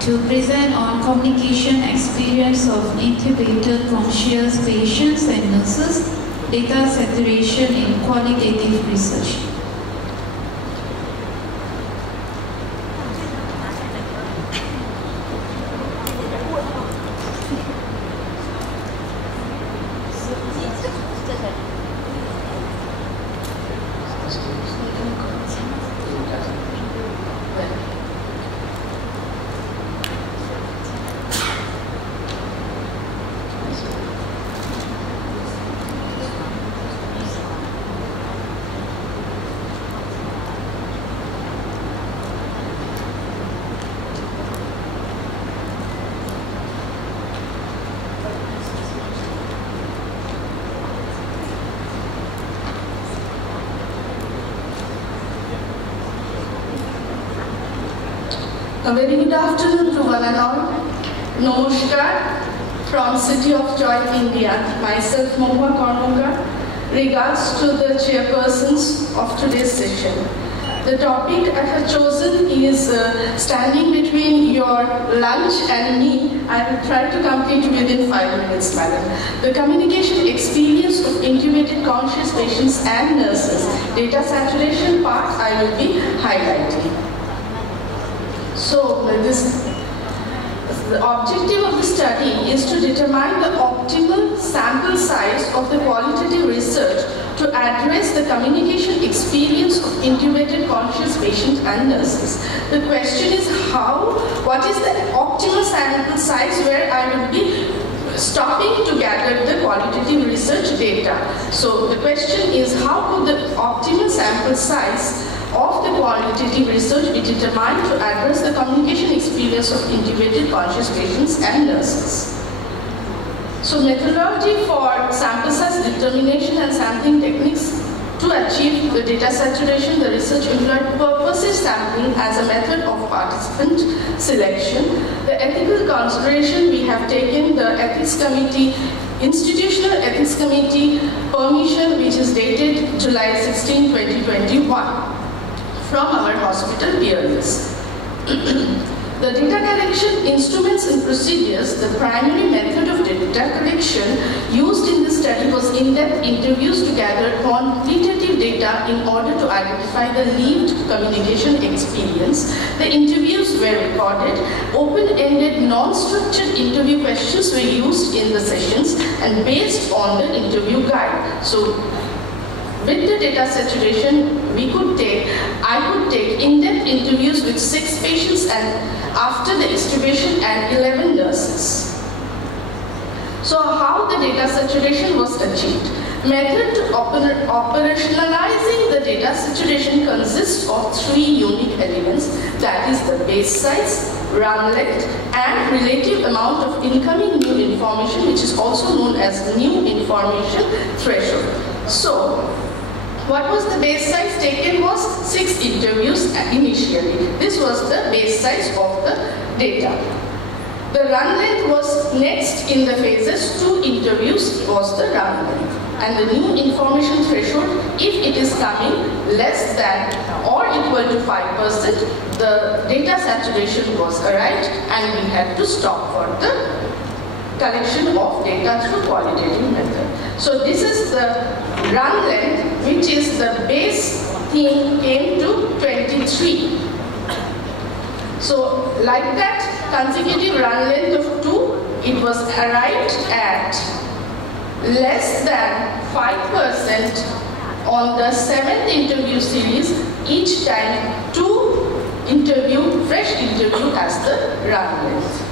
to present on communication experience of intubated conscious patients and nurses, data saturation in qualitative research. A very good afternoon to one and all. Namaskar from City of Joy, India. Myself, Mohua Karmakar. Regards to the chairpersons of today's session. The topic I have chosen is standing between your lunch and me. I will try to complete within 5 minutes, madam. The communication experience of intubated conscious patients and nurses. Data saturation part I will be highlighting. So, the objective of the study is to determine the optimal sample size of the qualitative research to address the communication experience of intubated conscious patients and nurses. The question is what is the optimal sample size where I will be stopping to gather the qualitative research data. So, the question is how could the optimal sample size of the qualitative research be determined to address the communication experience of intubated conscious patients and nurses. So methodology for sample size determination and sampling techniques to achieve the data saturation, the research employed purposive sampling as a method of participant selection. The ethical consideration we have taken the ethics committee, institutional ethics committee permission which is dated July 16, 2021. From our hospital peer list. The data collection instruments and procedures, the primary method of data collection used in this study was in-depth interviews to gather quantitative data in order to identify the lived communication experience. The interviews were recorded. Open-ended, non-structured interview questions were used in the sessions and based on the interview guide. So, with the data saturation, I could take in-depth interviews with 6 patients and after the extubation and 11 nurses. So how the data saturation was achieved? Method to operationalizing the data saturation consists of 3 unique elements, that is the base size, run length and relative amount of incoming new information, which is also known as new information threshold. So, what was the base size taken was 6 interviews initially. This was the base size of the data. The run length was next in the phases. 2 interviews was the run length. And the new information threshold, if it is coming less than or equal to 5%, the data saturation was arrived and we had to stop for the collection of data through qualitative method. So this is the run length, which is the base theme came to 23. So like that consecutive run length of 2, it was arrived at less than 5% on the 7th interview series, each time 2 fresh interview as the run length.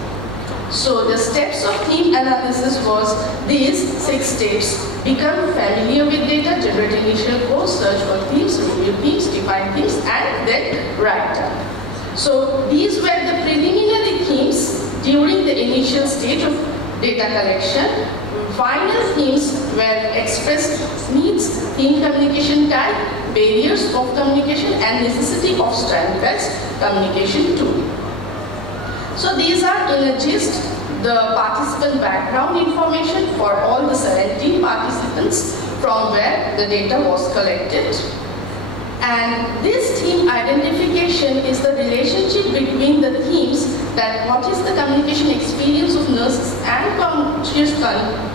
So the steps of theme analysis was these 6 steps. Become familiar with data, generate initial goals, search for themes, review themes, define themes, and then write down. So these were the preliminary themes during the initial stage of data collection. Final themes were expressed needs, theme communication type, barriers of communication, and necessity of standardized communication tool. So these are in a gist the participant background information for all the 17 participants from where the data was collected. And this theme identification is the relationship between the themes, that what is the communication experience of nurses and conscious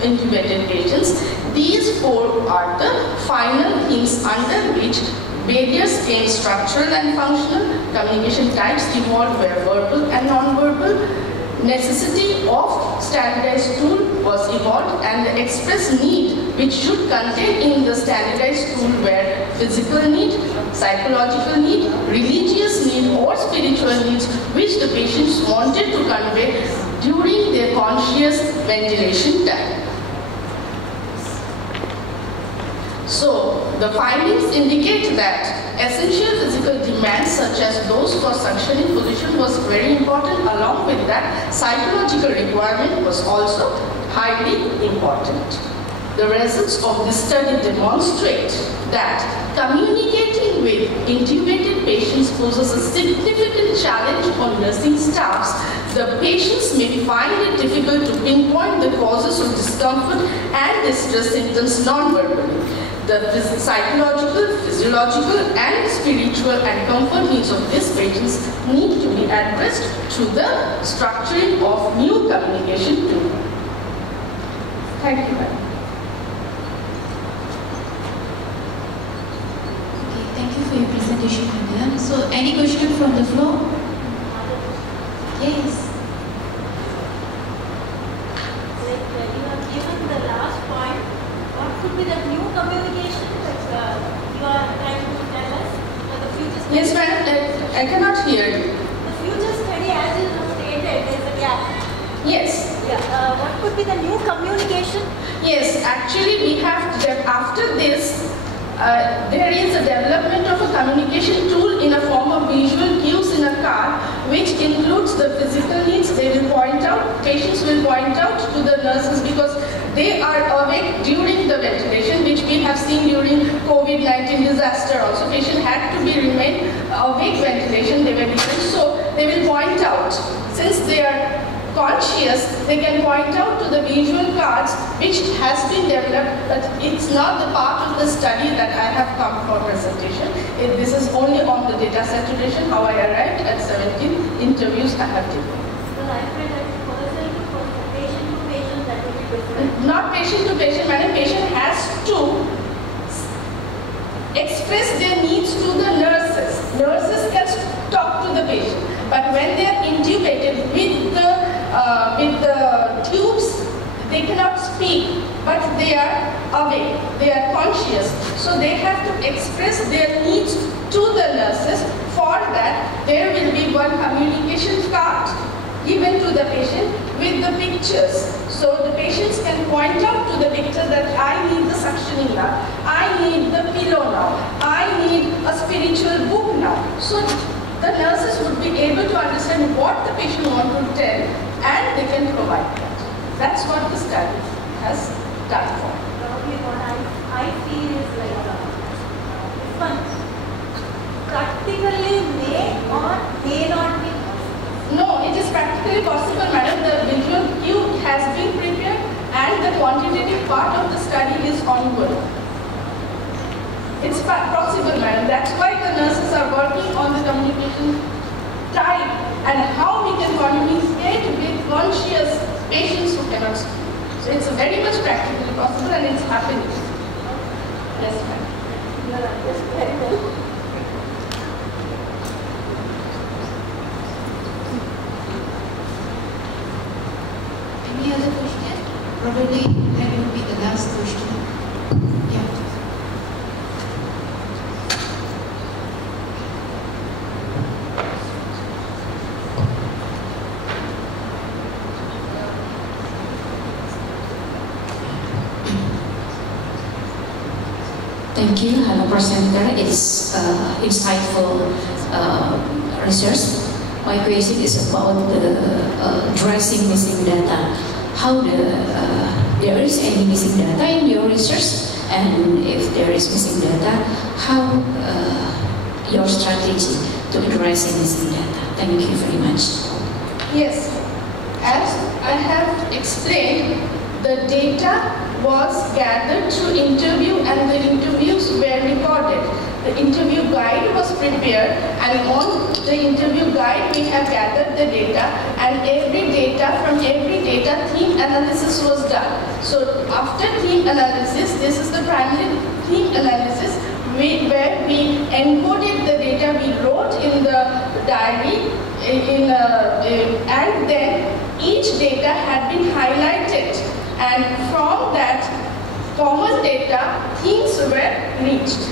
intubated patients. These four are the final themes under which barriers came structural and functional, communication types evolved were verbal and non-verbal, necessity of standardized tool was evolved, and the express need which should contain in the standardized tool were physical need, psychological need, religious need or spiritual needs which the patients wanted to convey during their conscious ventilation time. So, the findings indicate that essential physical demands such as those for suctioning position was very important. Along with that, psychological requirement was also highly important. The results of this study demonstrate that communicating with intubated patients poses a significant challenge on nursing staffs. The patients may find it difficult to pinpoint the causes of discomfort and distress symptoms non-verbally. The psychological, physiological, and spiritual and comfort needs of these patients need to be addressed through the structuring of new communication tool. Thank you, ma'am. Okay, thank you for your presentation, madam. So, any question from the floor? Yes. Like you have given the last point. What could be the new communication that you are trying to tell us for the future study? Yes, madam. I cannot hear you. The future study, as you have stated, there is a gap. Yes. Yeah. What could be the new communication? Yes, actually we have, after this, there is a development of a communication tool in a form of visual cues in a car, which includes the physical needs. They will point out, patients will point out to the nurses because they are awake during the ventilation, which we have seen during COVID-19 disaster also. Patient had to be remain awake ventilation, they were given. So they will point out, since they are conscious, they can point out to the visual cards which has been developed, but it's not the part of the study that I have come for presentation. This is only on the data saturation, how I arrived at 17 interviews I have taken. Well, I feel that person to patient to patient, that will be different. Not patient to patient, madam. Patient has to express their needs to the nurses. Nurses can talk to the patient, but when they are intubated with the tubes, they cannot speak, but they are awake, they are conscious. So they have to express their needs to the nurses. For that, there will be one communication card given to the patient with the pictures. So the patients can point out to the picture that I need the suctioning now, I need the pillow now, I need a spiritual book now. So the nurses would be able to understand what the patient wants to tell, and they can provide that. That's what the study has done for. Probably what I feel is like this one practically may or may not be. No, it is practically possible, madam. The visual cue has been prepared and the quantitative part of the study is ongoing. It's possible, madam. That's why the nurses are working on the communication type and how we can communicate with conscious patients who cannot speak. So it's very much practically possible and it's happening. Yes, madam. Any other question? Probably that will be the last question. Yeah. Thank you, hello presenter. It's insightful research. my question is about the addressing missing data. How there is any missing data in your research, and if there is missing data, how your strategy to address missing data? Thank you very much. Yes, as I have explained, the data was gathered through interview and the interviews were recorded. The interview guide was prepared, and on the interview guide we have gathered the data, and from every data theme analysis was done. So after theme analysis, this is the primary theme analysis where we encoded the data we wrote in the diary and then each data had been highlighted, and from that common data themes were reached.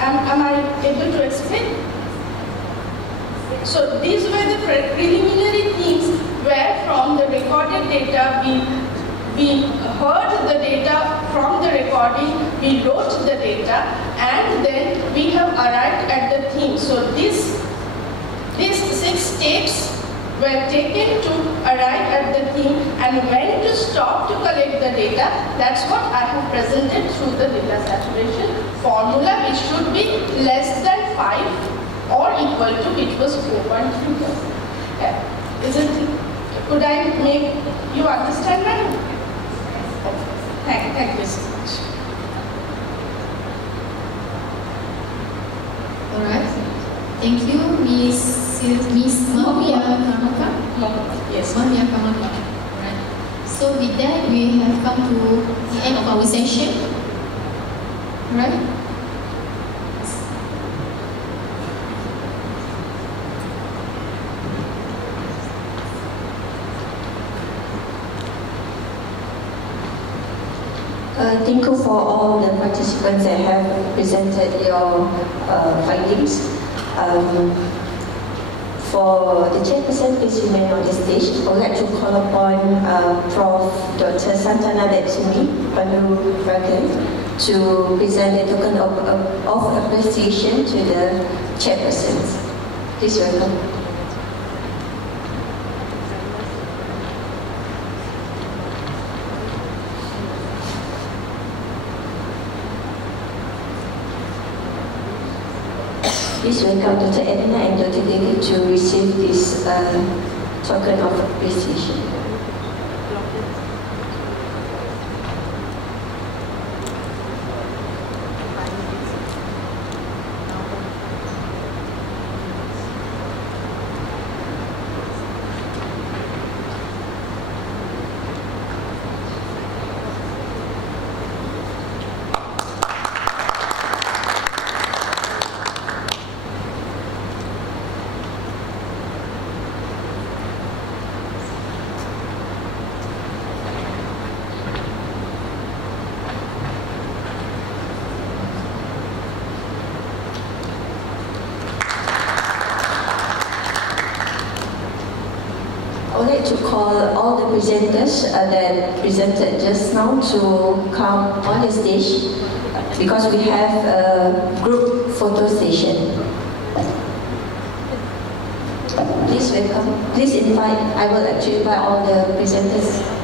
Am I able to explain? So these were the preliminary themes where from the recorded data we heard the data from the recording, we wrote the data, and then we have arrived at the theme. So these 6 steps were taken to arrive at the theme, and when to stop to collect the data, that's what I have presented through the data saturation formula, which should be less than 5 or equal to, which was 4.3%. Could I make you understand that? Thank you so much. All right. Thank you, Miss Mawia Kamaka. Yes, Mawia Kamaka. All right. So with that, we have come to the end of our session. All right. Thank you for all the participants that have presented your findings. For the chairperson, please remain on the stage. I would like to call upon Prof. Dr. Santana Betsumi Pandu-Ragan to present a token of appreciation to the chairpersons. Please welcome. Please welcome Dr. Edna and Dr. David to receive this token of appreciation. I would like to call all the presenters that presented just now to come on the stage because we have a group photo session. Please welcome. Please invite. I would like to invite all the presenters.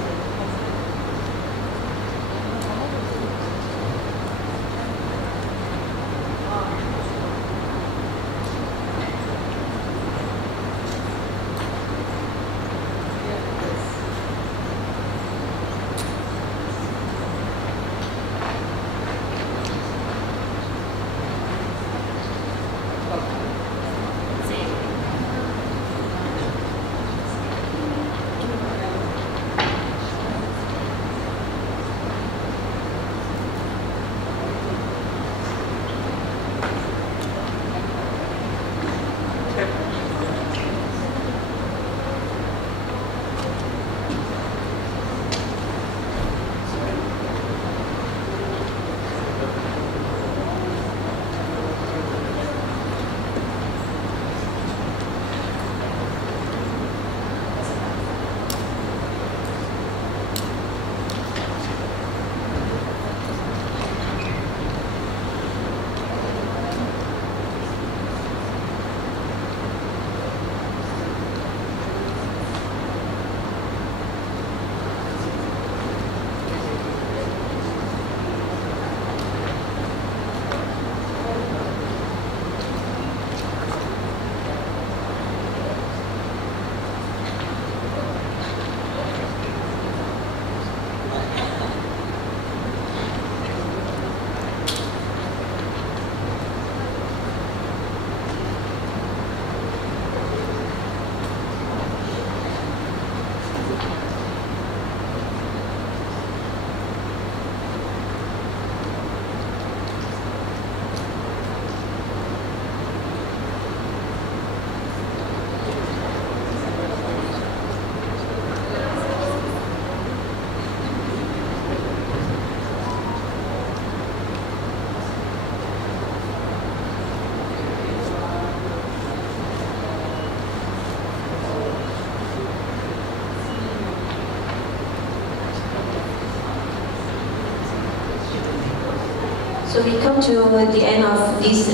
So we come to the end of this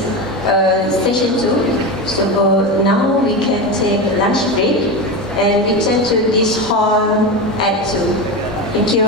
session 2. So now we can take lunch break and return to this hall at 2. Thank you.